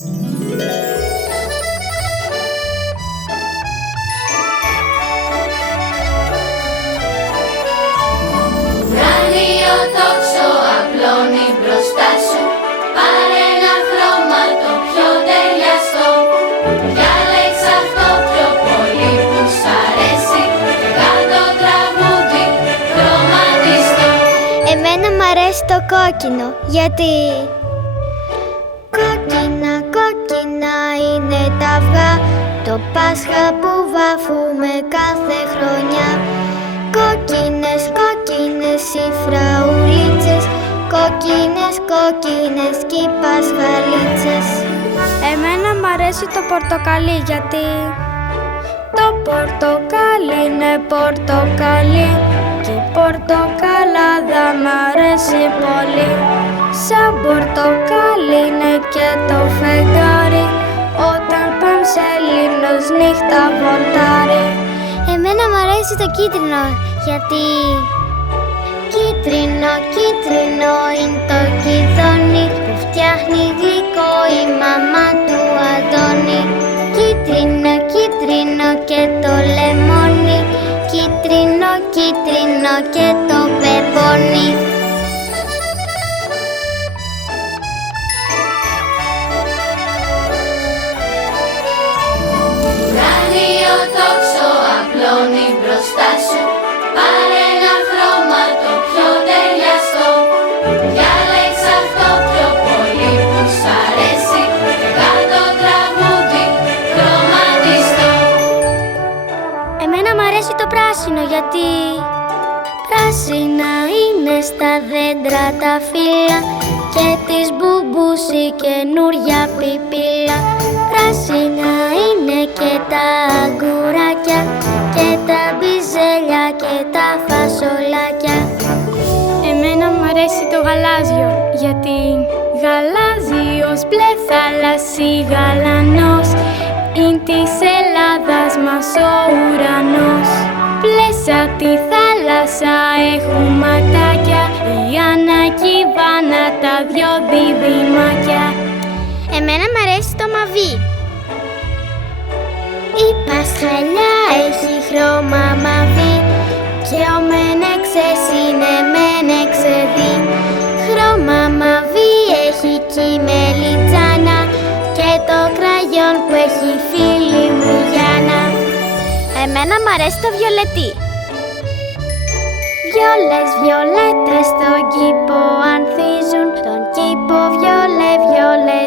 Ουράνιο τόξο απλώνει μπροστά σου. Πάρε ένα χρώμα το πιο ταιριαστό. Διάλεξε αυτό πιο πολύ που σ' αρέσει. Και κάτω τραγούδι χρωματιστό. Εμένα μ' αρέσει το κόκκινο, γιατί κόκκινα, κόκκινα είναι τα αυγά, το Πάσχα που βάφουμε κάθε χρονιά. Κόκκινες, κόκκινες οι φραουλίτσες, κόκκινες, κόκκινες κι οι πασχαλίτσες. Εμένα μ' αρέσει το πορτοκαλί, γιατί το πορτοκαλί είναι πορτοκαλί και η πορτοκαλάδα μ' αρέσει πολύ. Σαν πορτοκαλί είναι και το φεγγάρι, όταν πανσελίνος νύχτα βολτάρει. Εμένα μ' αρέσει το κίτρινο, γιατί κίτρινο, κίτρινο είναι το κιδόνι που φτιάχνει γλυκό η μαμά του Αντώνη. Κίτρινο, κίτρινο και το λεμόνι, κίτρινο, κίτρινο και το πεπόνι. Ουράνιο τόξο απλώνει μπροστά σου. Πάρε ένα χρώμα το πιο ταιριαστό. Διάλεξε αυτό πιο πολύ που σ' αρέσει. Και κάτω τραγούδι χρωματιστό. Εμένα μ' αρέσει το πράσινο, γιατί πράσινα είναι στα δέντρα τα φύλλα και της μπουμπούς η καινούρια πιπίλα. Πράσινα είναι και τα αγκουράκια και τα μπιζέλια και τα φασολάκια. Εμένα μ' αρέσει το γαλάζιο, γιατί γαλάζιος μπλε θάλασσι γαλανός είναι της Ελλάδας μας ο ουρανός. Μπλε σαν τη θάλασσα έχουν ματάκια, η Άννα και η Βάνα τα δυο διδυμάκια. Εμένα μ' αρέσει το μαβί. Η πασχαλιά έχει χρώμα μαβί και ο Μενεξές είναι Μενεξεδί. Χρώμα μαβί έχει κι η μελιτζάνα και το κραγιόν που έχει φίλη μου Γιάννα. Εμένα μ' αρέσει το βιολετί. Βιόλες, βιολέτες στον κήπο ανθίζουν, τον κήπο βιολέ, βιολέ